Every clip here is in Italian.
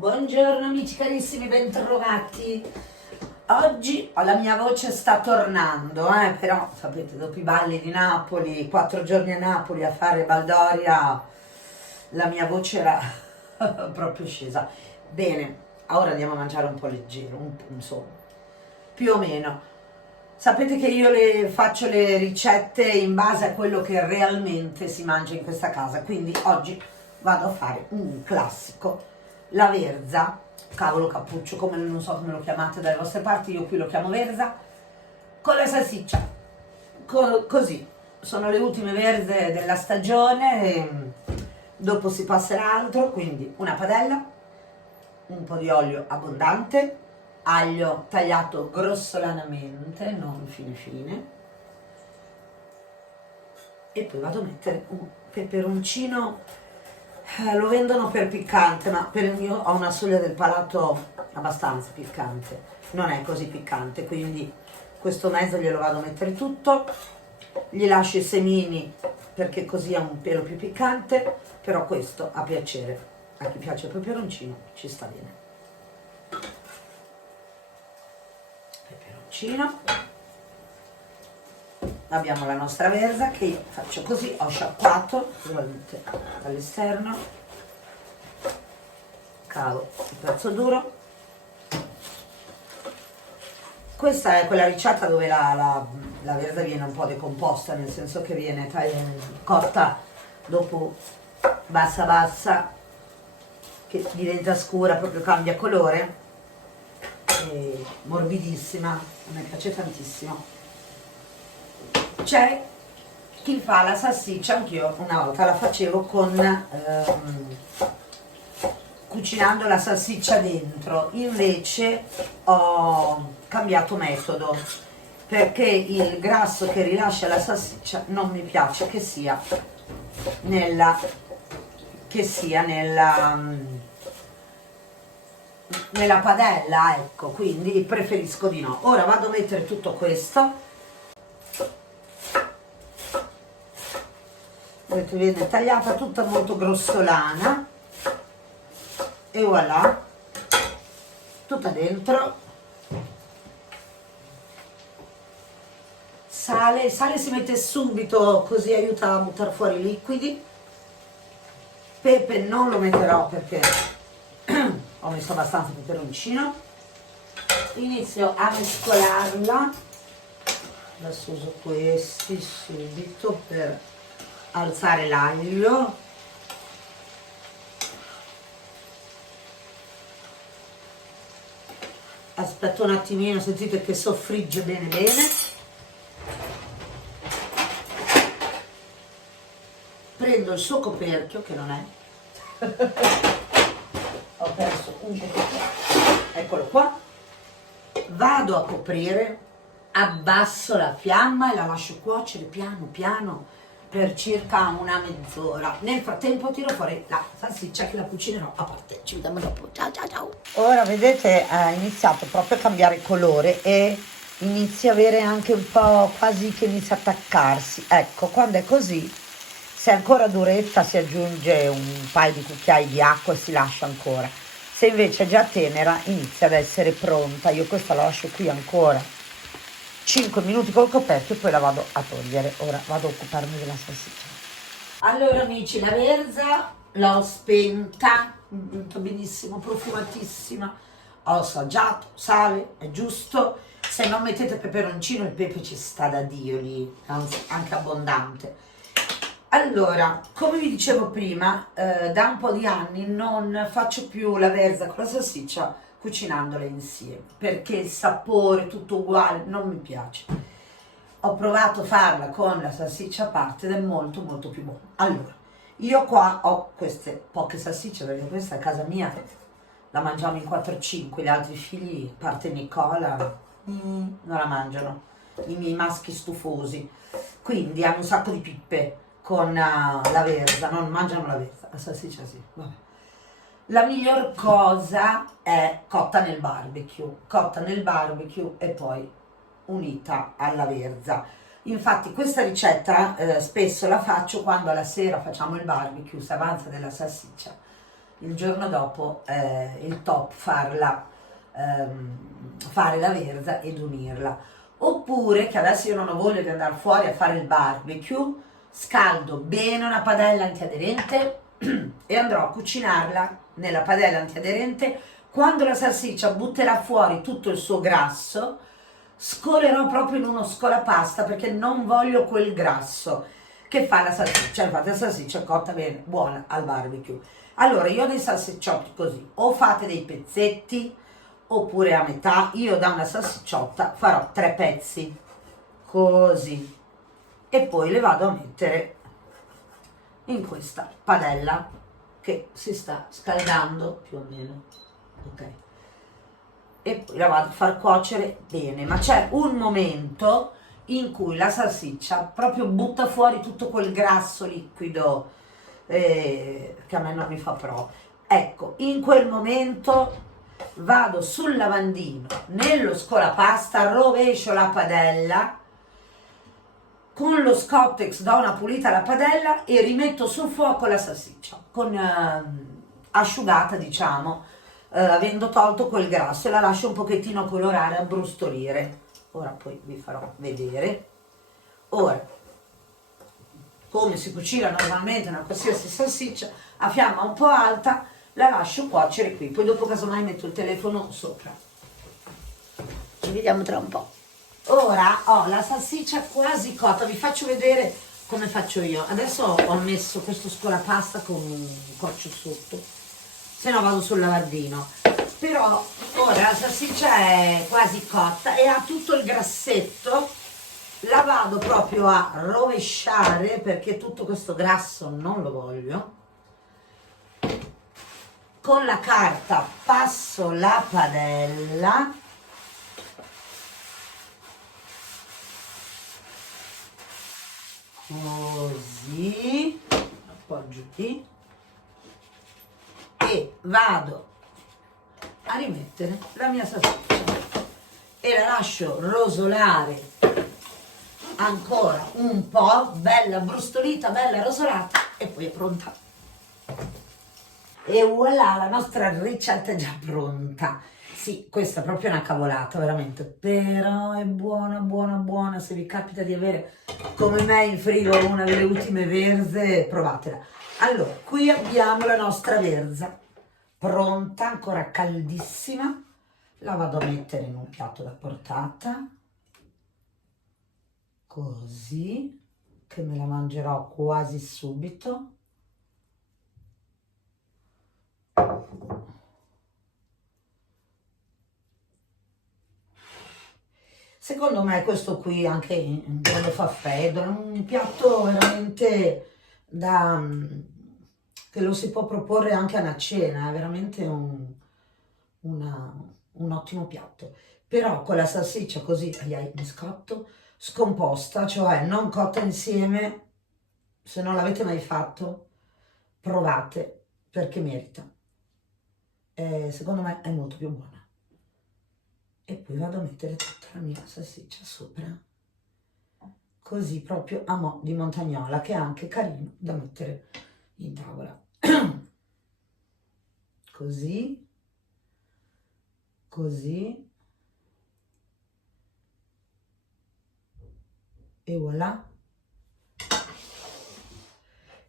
Buongiorno amici carissimi, bentrovati. Oggi la mia voce sta tornando, però sapete, dopo i balli di Napoli, 4 giorni a Napoli a fare baldoria, la mia voce era proprio scesa. Bene, ora andiamo a mangiare un po' leggero, insomma, più o meno. Sapete che io faccio le ricette in base a quello che realmente si mangia in questa casa, quindi oggi vado a fare un classico, la verza, cavolo cappuccio, come non so come lo chiamate dalle vostre parti, io qui lo chiamo verza, con la salsiccia, così, sono le ultime verze della stagione, dopo si passerà altro, quindi una padella, un po' di olio abbondante, aglio tagliato grossolanamente, non fine fine, e poi vado a mettere un peperoncino. Lo vendono per piccante, ma per il mio ho una soglia del palato abbastanza piccante, non è così piccante, quindi questo mezzo glielo vado a mettere tutto, gli lascio i semini perché così è un pelo più piccante, però questo a piacere, a chi piace il peperoncino ci sta bene. Peperoncino, abbiamo la nostra verza che io faccio così, ho sciacquato dall'esterno, cavo il pezzo duro. Questa è quella ricetta dove la verza viene un po' decomposta, nel senso che viene cotta dopo bassa, che diventa scura, proprio cambia colore, e morbidissima, a me piace tantissimo. C'è chi fa la salsiccia, anch'io una volta la facevo con cucinando la salsiccia dentro, invece ho cambiato metodo perché il grasso che rilascia la salsiccia non mi piace che sia nella padella, ecco, quindi preferisco di no. Ora vado a mettere tutto questo. Vedete, viene tagliata tutta molto grossolana e voilà, tutta dentro. Il sale si mette subito, così aiuta a buttare fuori i liquidi. Pepe non lo metterò perché ho messo abbastanza peperoncino. Inizio a mescolarla, adesso uso questi subito per alzare l'aglio. Aspetto un attimino, sentite che soffrigge bene bene. Prendo il suo coperchio, che non è, ho perso un pochino, eccolo qua, vado a coprire, abbasso la fiamma e la lascio cuocere piano piano per circa una mezz'ora. Nel frattempo tiro fuori la salsiccia che la cucinerò a parte. Ci vediamo dopo. Ciao ciao ciao. Ora vedete è iniziato proprio a cambiare colore e inizia a avere anche un po' quasi che inizia a attaccarsi. Ecco, quando è così, se è ancora duretta si aggiunge un paio di cucchiai di acqua e si lascia ancora. Se invece è già tenera inizia ad essere pronta. Io questa la lascio qui ancora 5 minuti col coperchio e poi la vado a togliere. Ora vado a occuparmi della salsiccia. Allora amici, la verza l'ho spenta, benissimo, profumatissima, ho assaggiato, sale, è giusto, se non mettete peperoncino il pepe ci sta da Dio lì, anzi anche abbondante. Allora, come vi dicevo prima, da un po' di anni non faccio più la verza con la salsiccia cucinandole insieme, perché il sapore tutto uguale non mi piace. Ho provato a farla con la salsiccia a parte ed è molto molto più buona. Allora, io qua ho queste poche salsicce, perché questa è casa mia, la mangiamo in 4-5, gli altri figli, a parte Nicola, non la mangiano, i miei maschi stufosi, quindi hanno un sacco di pippe con la verza, non mangiano la verza, la salsiccia sì, vabbè. La miglior cosa è cotta nel barbecue e poi unita alla verza. Infatti questa ricetta spesso la faccio quando alla sera facciamo il barbecue, si avanza della salsiccia, il giorno dopo il top fare la verza ed unirla. Oppure, che adesso io non ho voglia di andare fuori a fare il barbecue, scaldo bene una padella antiaderente e andrò a cucinarla nella padella antiaderente. Quando la salsiccia butterà fuori tutto il suo grasso, scolerò proprio in uno scolapasta perché non voglio quel grasso che fa la salsiccia. Infatti la salsiccia è cotta bene, buona al barbecue. Allora io dei salsicciotti così, o fate dei pezzetti oppure a metà. Io da una salsicciotta farò 3 pezzi, così, e poi le vado a mettere in questa padella che si sta scaldando più o meno, ok? E poi la vado a far cuocere bene, ma c'è un momento in cui la salsiccia proprio butta fuori tutto quel grasso liquido che a me non mi fa pro. Ecco, in quel momento vado sul lavandino, nello scolapasta, rovescio la padella, con lo Scottex do una pulita alla padella e rimetto sul fuoco la salsiccia, con asciugata diciamo, avendo tolto quel grasso, e la lascio un pochettino colorare, abbrustolire. Ora poi vi farò vedere. Ora, come si cucina normalmente una qualsiasi salsiccia, a fiamma un po' alta, la lascio cuocere qui, poi dopo casomai metto il telefono sopra. Ci vediamo tra un po'. Ora ho la salsiccia quasi cotta, vi faccio vedere come faccio io. Adesso ho messo questo scolapasta con un coccio sotto, se no vado sul lavandino. Però ora la salsiccia è quasi cotta e ha tutto il grassetto. La vado proprio a rovesciare perché tutto questo grasso non lo voglio. Con la carta passo la padella, così, appoggio qui e vado a rimettere la mia salsiccia e la lascio rosolare ancora un po', bella brustolita, bella rosolata, e poi è pronta. E voilà, la nostra ricetta è già pronta. Sì, questa è proprio una cavolata, veramente, però è buona, buona, buona. Se vi capita di avere come me in frigo una delle ultime verze, provatela. Allora, qui abbiamo la nostra verza pronta, ancora caldissima. La vado a mettere in un piatto da portata, così, che me la mangerò quasi subito. Secondo me questo qui anche quando fa freddo è un piatto veramente che lo si può proporre anche a una cena, è veramente un ottimo piatto. Però con la salsiccia così, biscotto, scomposta, cioè non cotta insieme, se non l'avete mai fatto, provate perché merita. Secondo me è molto più buona. E poi vado a mettere tutta la mia salsiccia sopra, così proprio a mo' di montagnola, che è anche carino da mettere in tavola. Così, così, e voilà.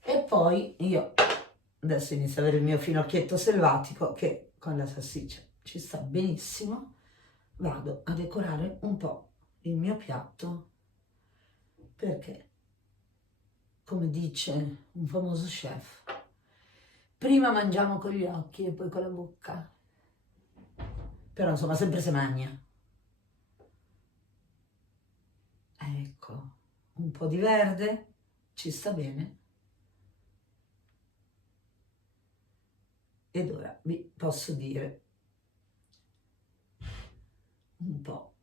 E poi io adesso inizio ad avere il mio finocchietto selvatico che con la salsiccia ci sta benissimo. Vado a decorare un po' il mio piatto perché, come dice un famoso chef, prima mangiamo con gli occhi e poi con la bocca. Però insomma sempre se mangia. Ecco, un po' di verde ci sta bene. Ed ora vi posso dire un po'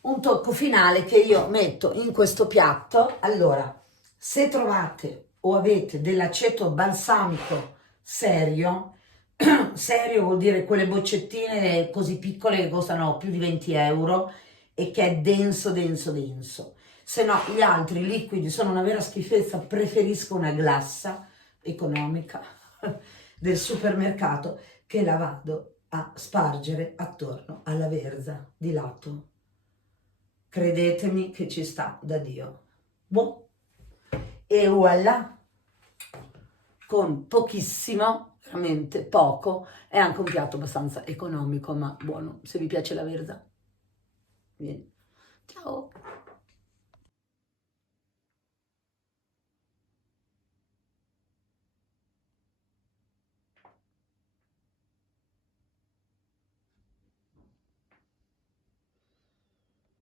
un tocco finale che io metto in questo piatto. Allora, se trovate o avete dell'aceto balsamico serio, serio vuol dire quelle boccettine così piccole che costano più di 20 euro e che è denso, denso, denso. Se no, gli altri liquidi sono una vera schifezza, preferisco una glassa, economica del supermercato che la vado a spargere attorno alla verza di lato. Credetemi che ci sta da Dio. Buon. E voilà, con pochissimo, veramente poco, è anche un piatto abbastanza economico ma buono. Se vi piace la verza, vieni. Ciao!